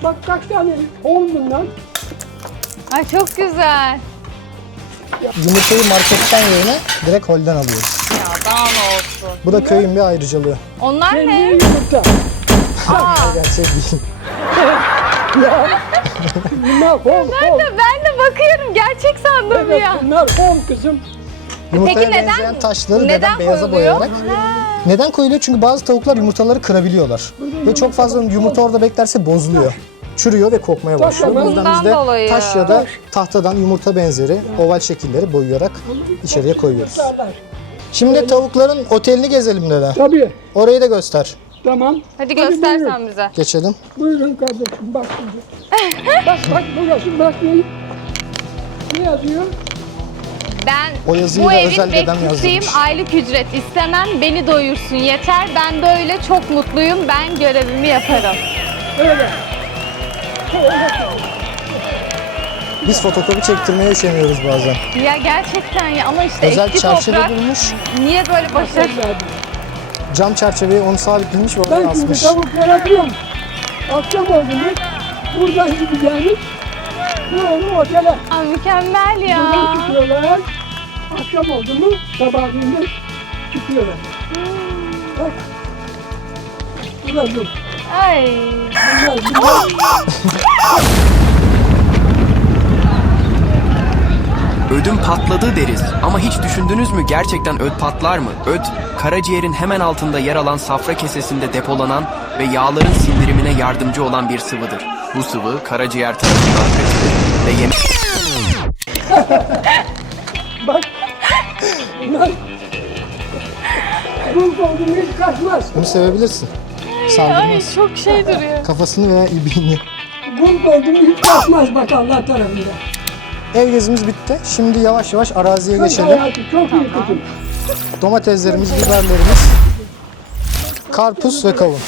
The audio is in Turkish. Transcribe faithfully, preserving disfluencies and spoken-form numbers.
Bak kaç tane tohum bunlar. Ay çok güzel. Yumurtayı marketten yerine direkt holden alıyoruz. Ya daha ne olsun. Bu da köyün bir ayrıcalığı. Onlar Kendi ne? yumurta. Aa, Gerçek değil. Ya. Bunlar tohum, ben tohum. de ben de bakıyorum. Gerçek sandım Evet, ya. bunlar tohum kızım. Yumurtaya Peki neden- benzeyen taşları neden neden beyaza koyuluyor? boyayarak. Neden koyuluyor? Çünkü bazı tavuklar yumurtaları kırabiliyorlar. Ve çok fazla yumurta orada beklerse bozuluyor. Çürüyor ve kokmaya başlıyor. Bu yüzden biz Bundan de dolayı. taş ya da tahtadan yumurta benzeri oval şekilleri boyayarak içeriye koyuyoruz. Şimdi tavukların otelini gezelim dede. Tabii. Orayı da göster. Tamam. Hadi göstersen bize. Geçelim. Buyurun kardeşim bak şimdi. bak bak burası bak ne? Ne yazıyor? Ben O yazıyı bu da evin özel dedem bekçisiyim. yazdırmış. Aylık ücret istemem. Beni doyursun yeter. Ben böyle çok mutluyum. Ben görevimi yaparım. Öyle. Biz fotokopi çektirmeye üşeniyoruz bazen. Ya gerçekten ya ama işte Özel eski çerçeve toprak bulmuş. niye böyle başarılı? Evladım. Cam çerçeveye onu sabitlemiş ve oraya Ben şimdi asmış. tavuklara diyorum. Akşam oldu mu buradan gideceğimiz böyle otele. Aa, mükemmel ya. Buradan çıkıyorlar. Akşam oldu mu sabahleyin çıkıyorlar. Bak. Burası. Ay. Bunlar, bunlar. Ödüm patladı deriz ama hiç düşündünüz mü gerçekten öd patlar mı? Öd, karaciğerin hemen altında yer alan safra kesesinde depolanan ve yağların sindirimine yardımcı olan bir sıvıdır. Bu sıvı karaciğer tarafından üretilir ve yemek... Bak. Bunlar. Bu olduğunu hiç kaçmaz. Bunu sevebilirsin. Ay Saldırmaz. çok şey duruyor. Kafasını veya ibiğini. Bu olduğunu hiç kaçmaz bak Allah tarafında. Ev gezimiz bitti. Şimdi yavaş yavaş araziye Çok geçelim. hayatı, çok iyi kızım. Domateslerimiz, biberlerimiz, karpuz ve kavun.